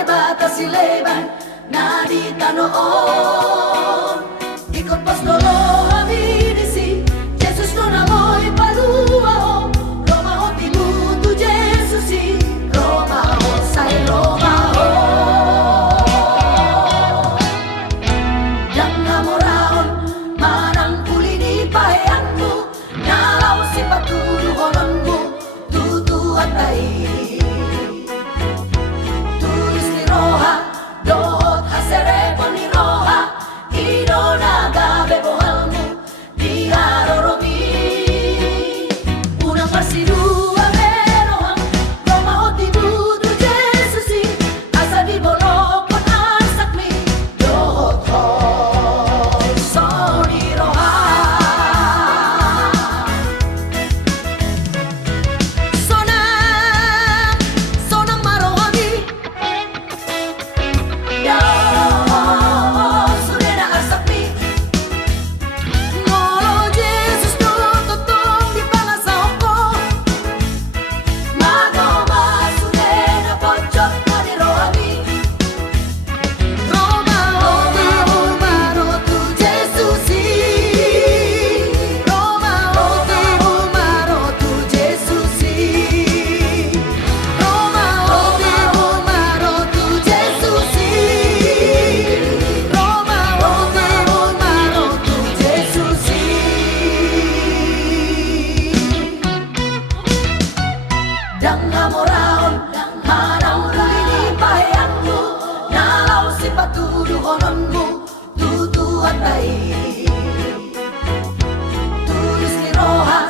Mare batasileban nadita noon. Ikot pastolo habinisi Jesus no namoy paluao. Roma o timutu Jesusi, Roma o say Roma o. Yang namoraon manang kulini paheanmu, nalaw si patuluhononmu tutu atay. Tulis ni Roha dohot haserebo ni Roha, ino nagabe bohalmu di haroromi. Unang parsidua merohang Roma o tibutu Jesusi, asa di bolokon asakmi dohot hol soni Roha. Sonang marohami ya surena asakmi ngolo Jesus no totong di pangasauko. Magoma surena pojok na ni rohami. Roma o timumaro tu Jesusi, Roma o timumaro tu Jesusi, Roma o timumaro tu Jesusi, Roma o timumaro tu Jesusi. Dang namoraon, manang kulini paheanmu, nalaw si patuluhononmu tutu atay. Tulis ni Roha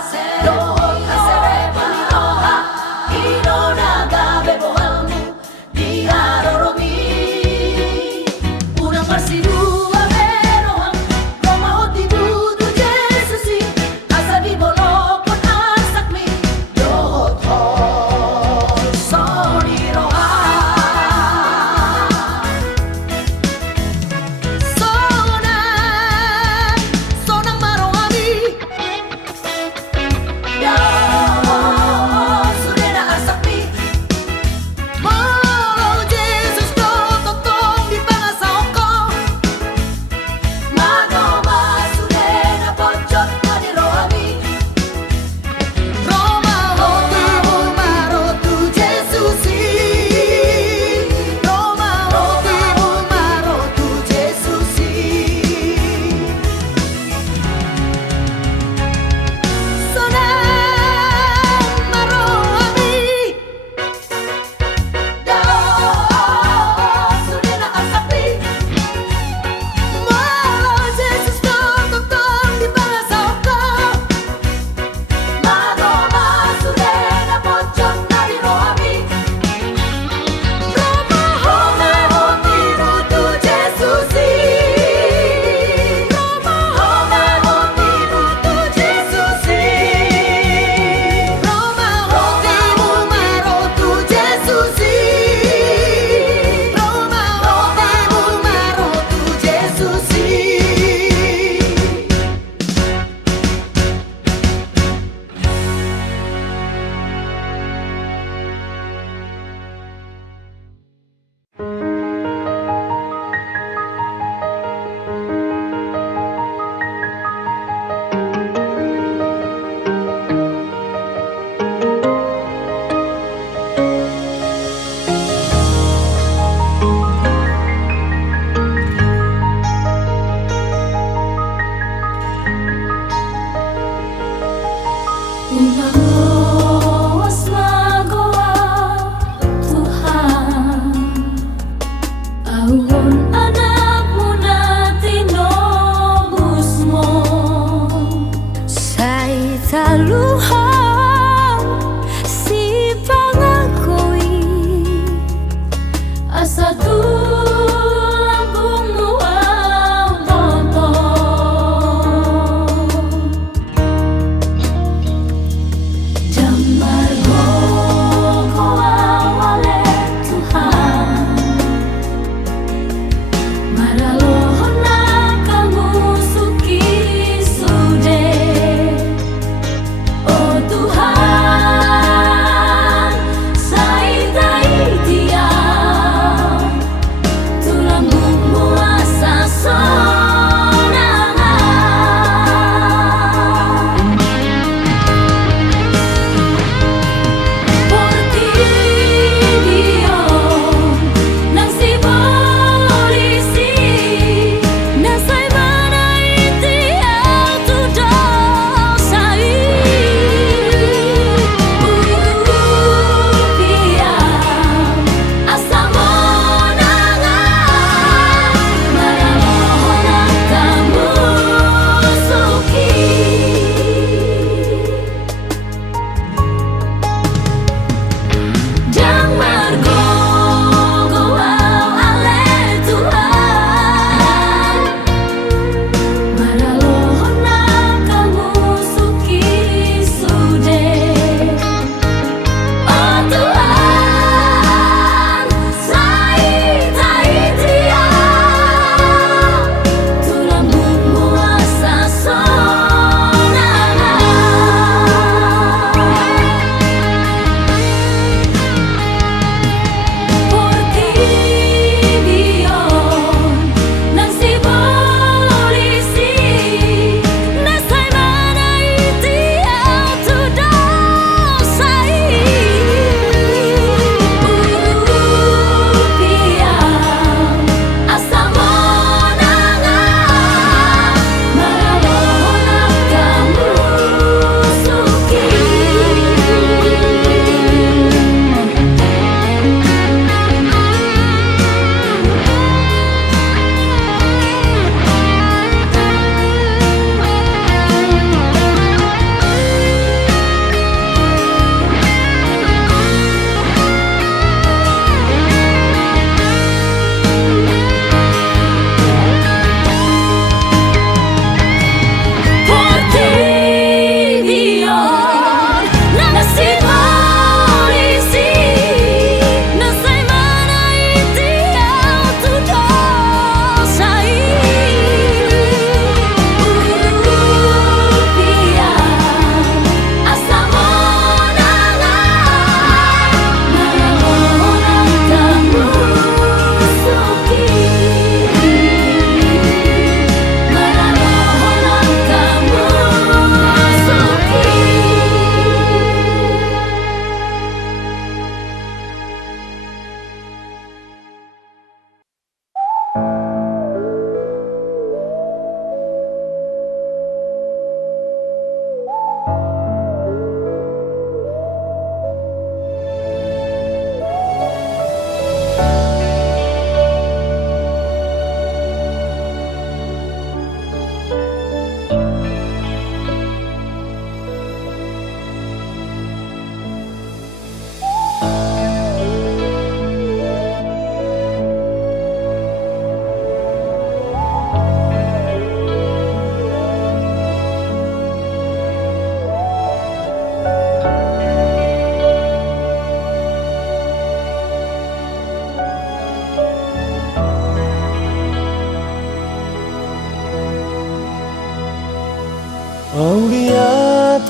dohot haserebo ni Roha, ino nagabe bohalmu di haroromi. Unang parsidua merohang Roma o tibutu Jesusi, asa di bolokon asakmi dohot hol soni Roha.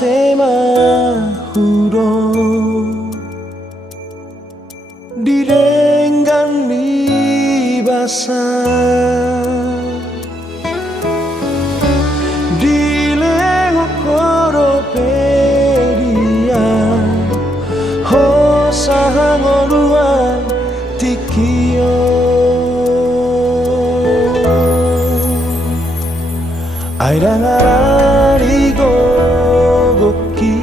tema huro direnggan di basah di lengok koropedia hosahang oluan tikio aira ngarari gogoki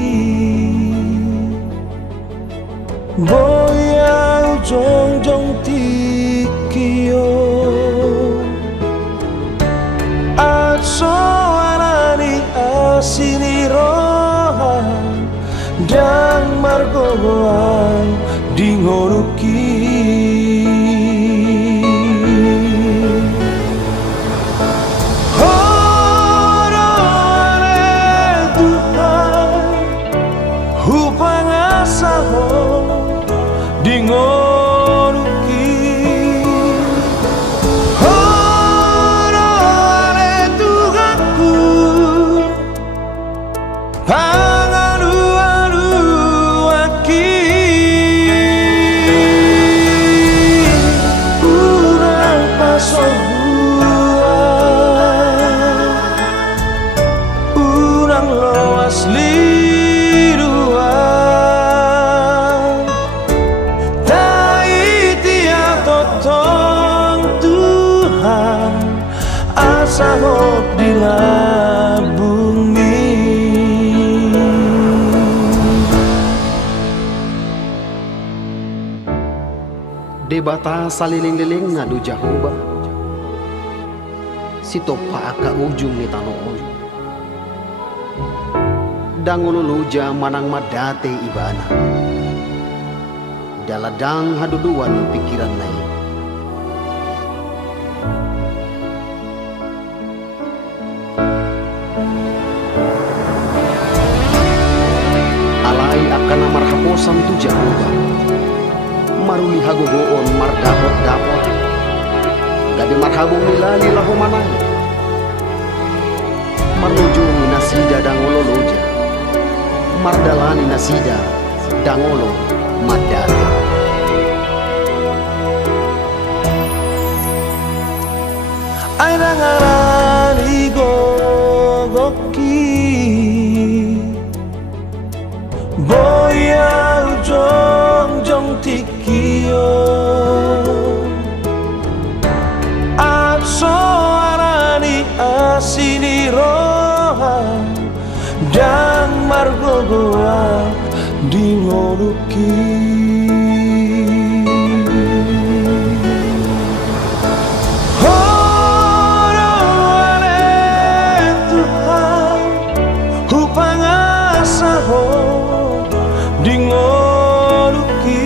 boya ujong jong tikio atso arani asini roha dan margogoan dingoruki dingoruki horo ale tugaku pangaru-aru aki urang pasobuan urang loas sahot di bumi debata saliling-liling ngadu jahoba si topa aka ujung ni tanoon dangululuja manang madate ibana daladang haduduan pikiran naik karena marhaposan tu jahoba maruli hagogoon mardapot-dapot gabi marhabong nilali laho manay marlujo ni nasida dangolo loja mardalani nasida dangolo madali ay nangarani gogoki boya ujong jong tikio atso arani asini roha dan margogoa dingoruki horo ale Tuhan hupangasaho dingoruki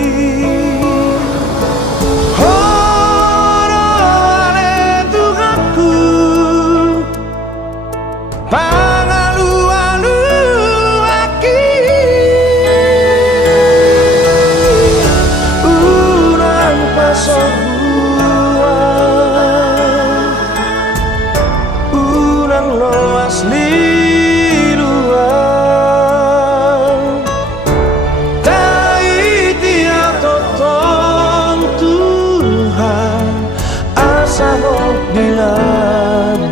horo ale tugaku pangalu-alu aki urang pasobuan urang loas bila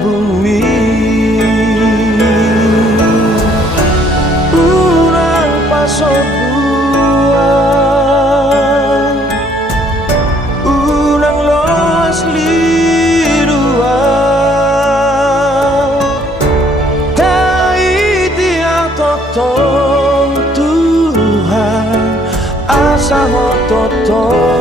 bumi urang pasobuan urang loas liruan taiti totong Tuhan asa totong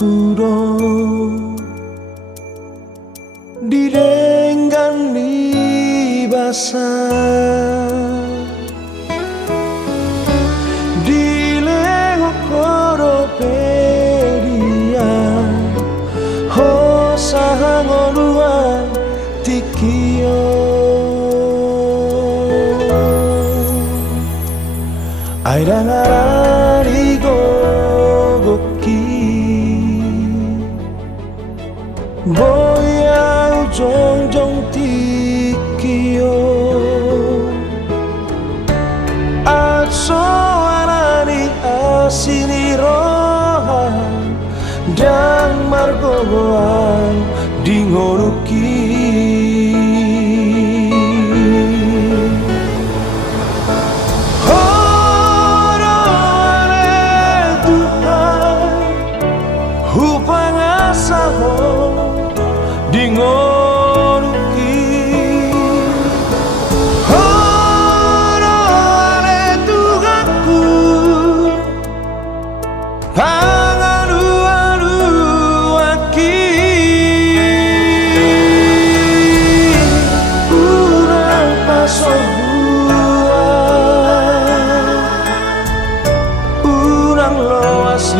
huro direnggan di basah di lehok koropedia ho sahangoluan tikio aira ngarari gogoki boya ujong-jong tikio atso arani asini rohan dan margogoan dingoruki dingoruki horore tugaku pangalu-aluaki urang pasobuan urang loas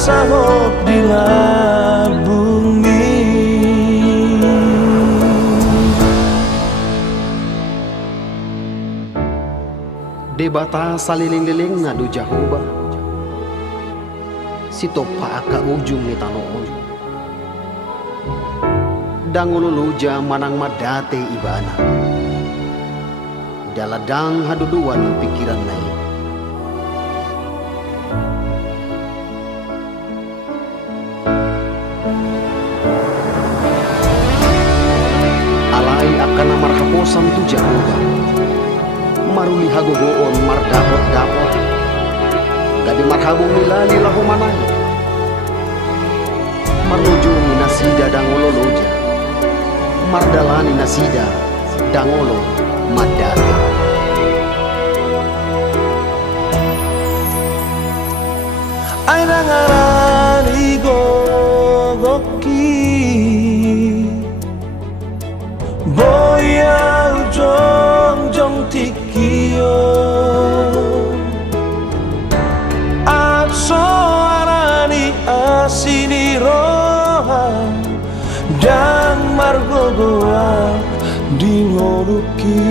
sahok di bumi debata saliling-liling ngadu jahoba si topa ka ujung ni tanoon dangululuja manang madate ibana daladang haduduan pikiran naik karena marhaposan tu jahoba maruli hagogoon mardapot-dapot gabi marhabong nilali lahu manay marnujo ni nasida dangolo loja mardalani nasida dangolo madate ay nangarani gogoki boya ujong-jong tikio atso arani asini rohan dan margogoa dingoruki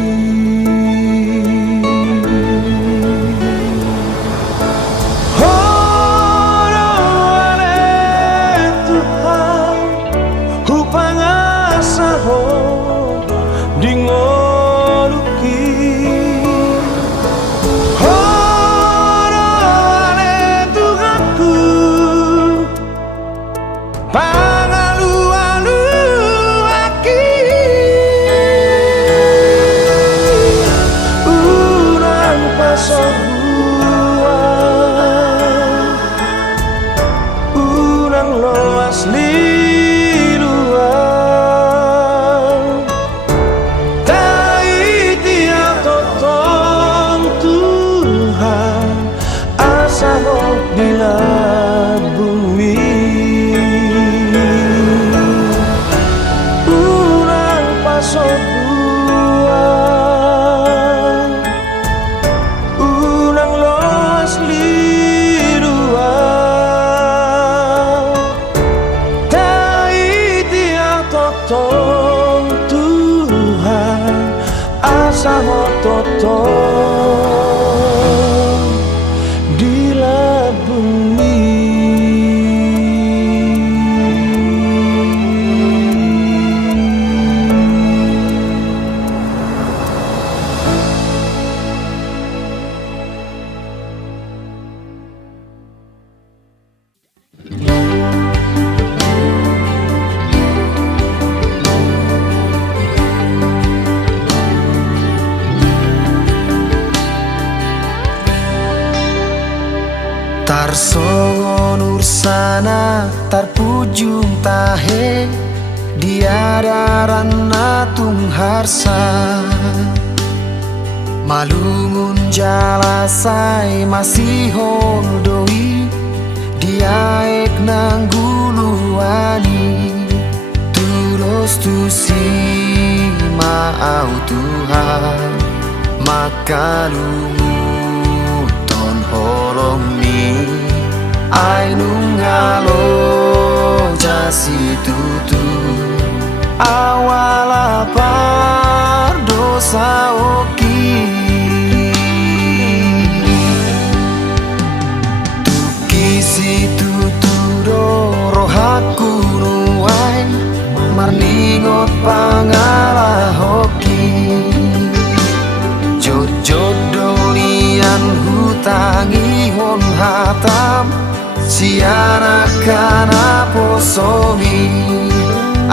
horoane Tuhan hupangasaho dingoruki horone tugaku pangalu-aluaki urang pasobuan urang loas bumi urang pasobuan urang loas liruan taitiang totong Tuhan asa mo totong dila bumi. Tarsongon ursana tarpujung tahe Diada rana tung harsa malungun jalasai masih holdoi diaek nangguluani terus tu si maau Tuhan maka ton holong ni ai nungalo jasi tutu awal par dosa oki tukisi tutu do rohaku nuai marningot pangala hoki jojod dolian hutangi hon hatam siana kana posomi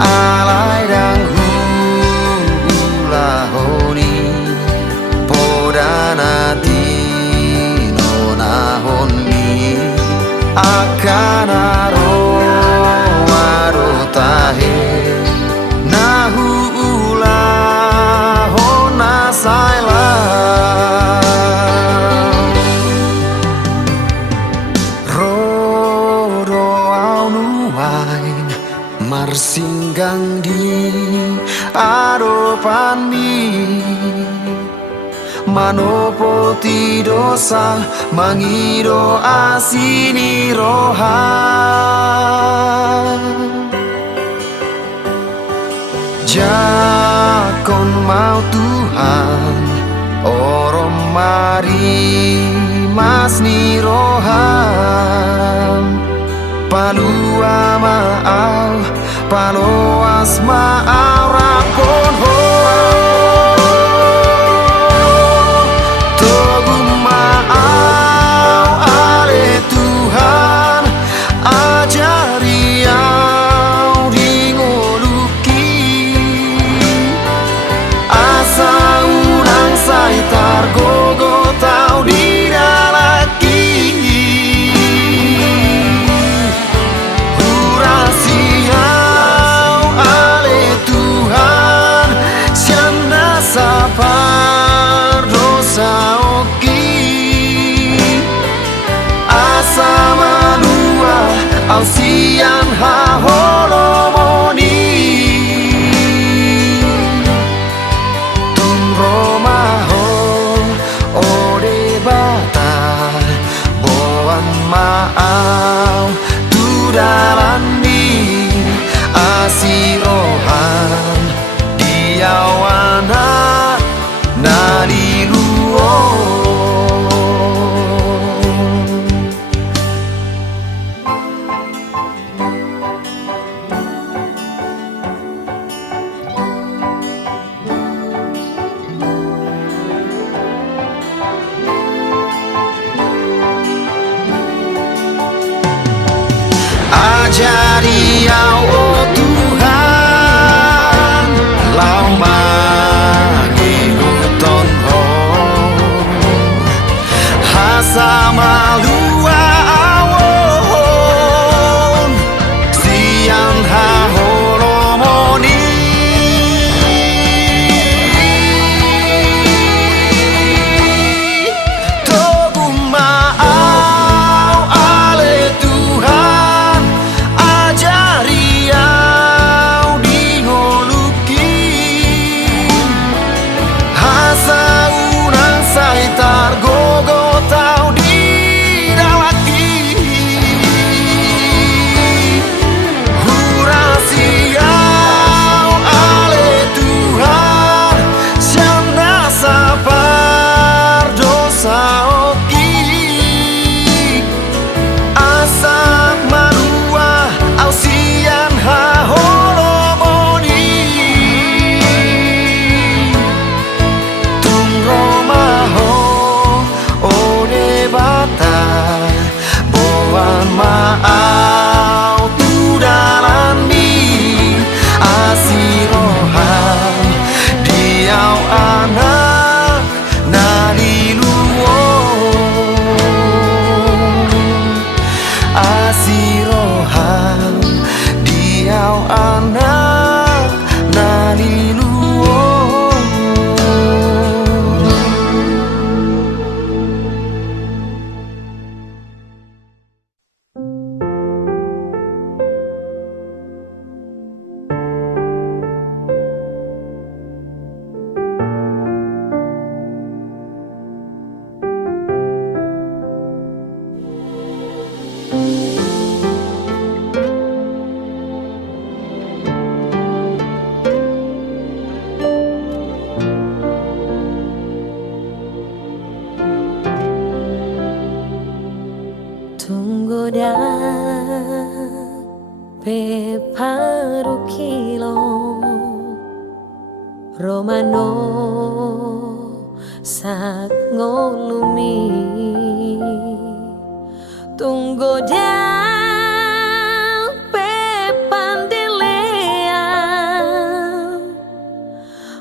alai dang hula honi podana dino nahoni akana ro waro tahe nahu ula hona saila marsinggang di adopan mi manopo ti dosa mangido asini rohan jakon mau Tuhan orom mari mas ni rohan palua maau paloas maau rakon ho togu maau ale Tuhan ajari au dingoluki asa unang saitar gogo tau didalaki Ausian ha holomoni tum Roma ho ode bata boan maau tu dalani asirohan diawana naliluo ajari au oh Tuhan lau mangihuton ho hasa malua awon siang ha holomoni togu maau ale Tuhan ajari Romano sak ngolumi tunggu dan pepandelean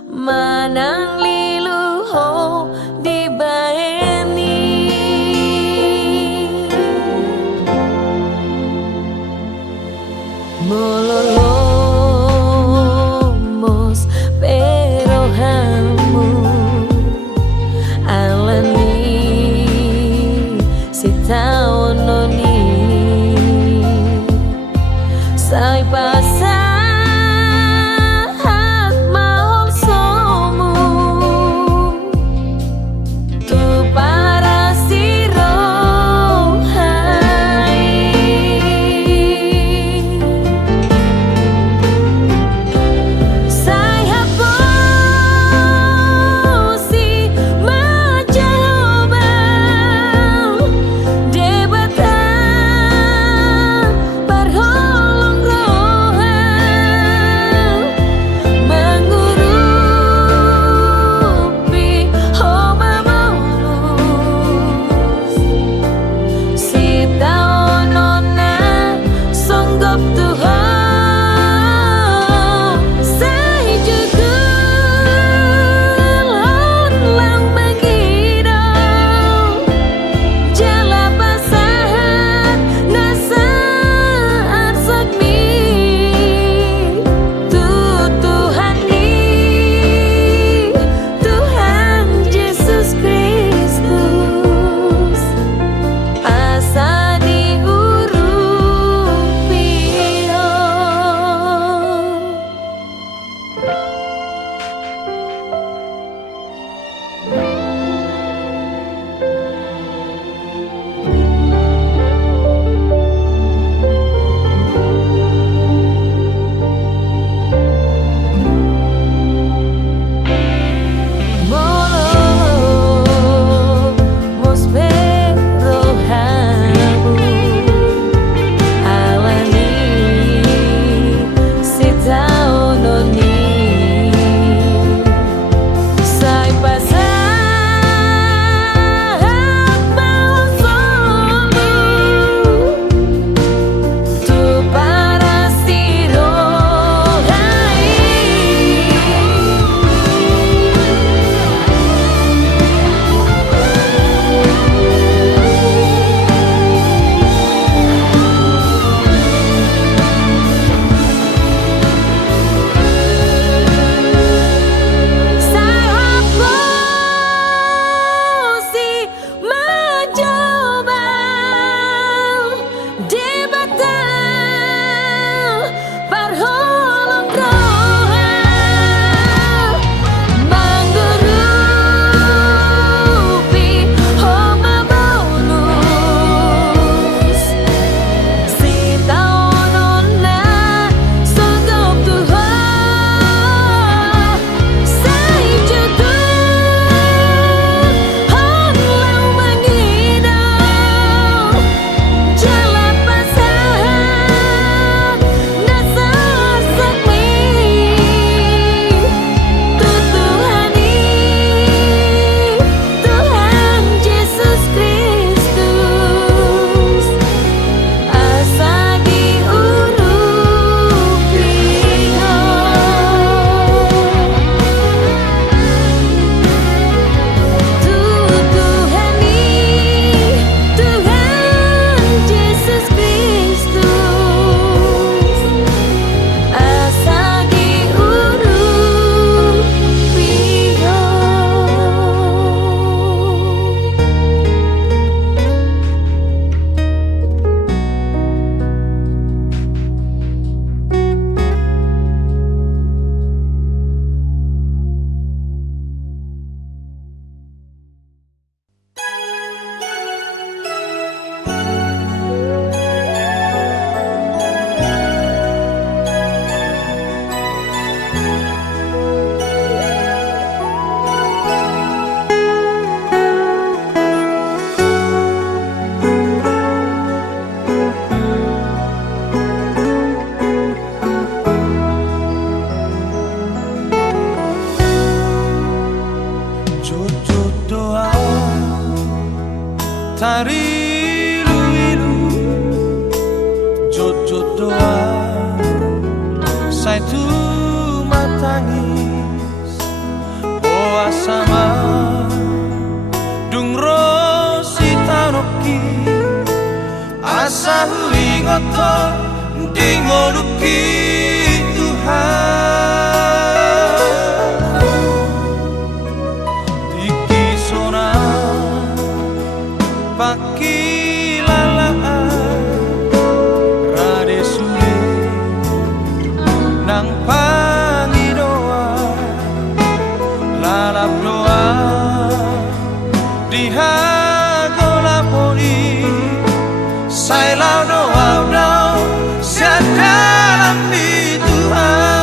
manang liluho dibaeni mololomos perohamu alani sitaononi sai pasat mahol somu Tari lu jojot doa saya tu matangis boa sama dung rosi taroki asa hui ngoto dingoluki Tuhan tiki sona paki lalaan rade sule nang pangidoa lalap doa dihago lapori sai lau doa doa dalam di Tuhan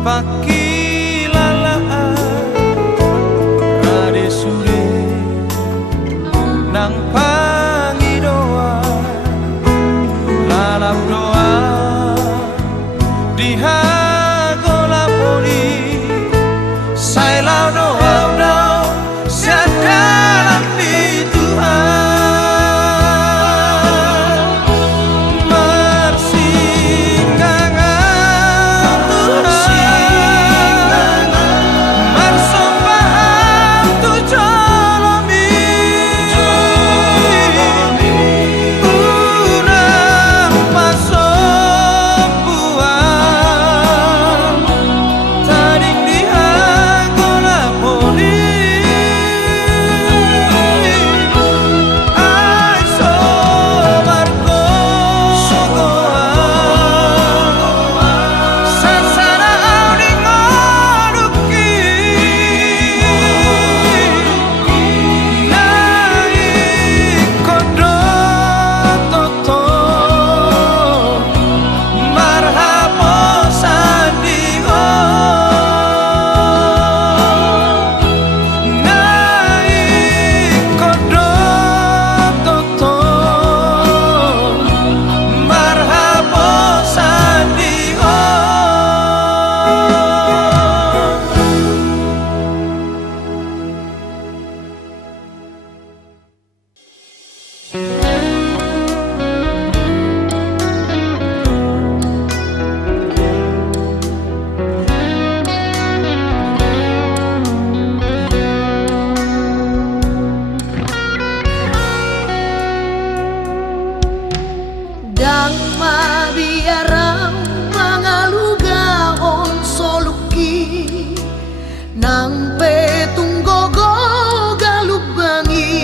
paki lalaan rade sule nang pangidoa lalap doa dihago lapori sai lau doa doa dalam di Tuhan Dang mabiarang mga lugaon soluki nang petunggogo galubangi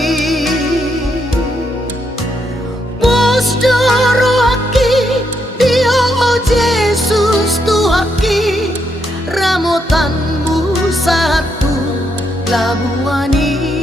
Bos doroaki Dio Jesus tuhaki ramotanmu satu labuani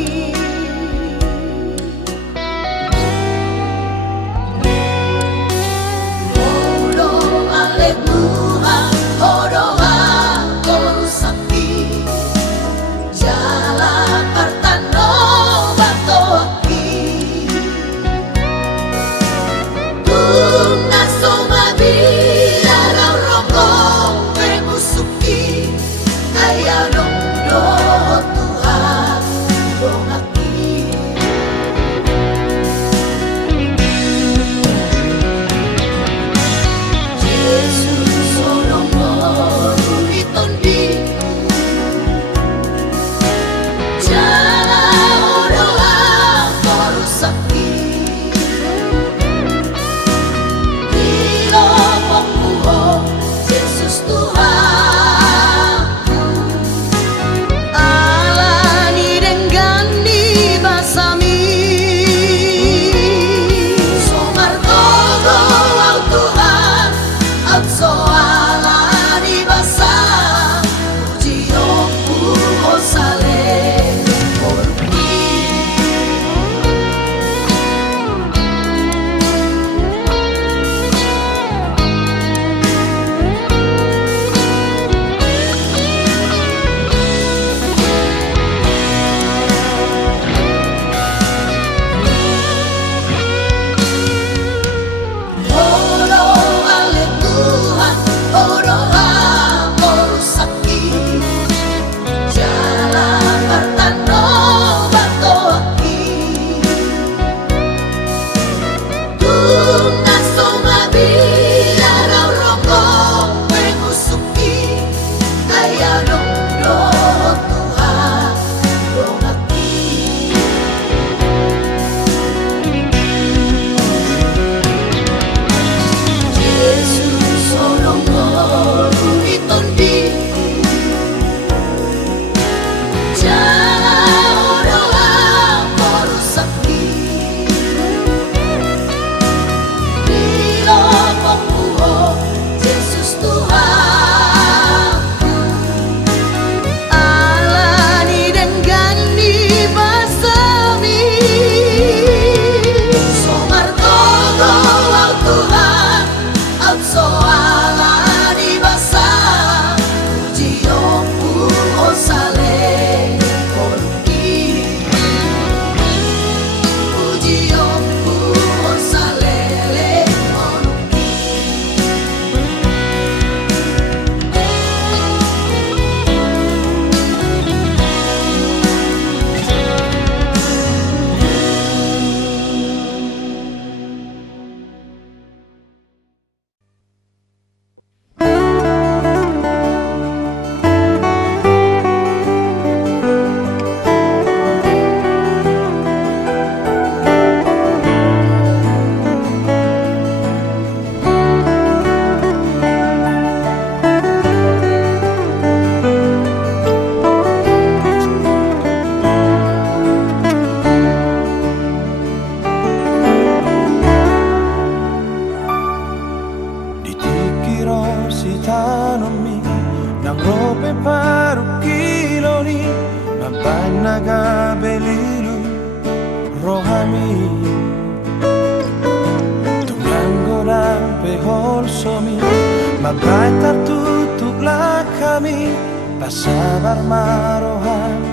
bagai tertutuplah kami, tak sabar marohan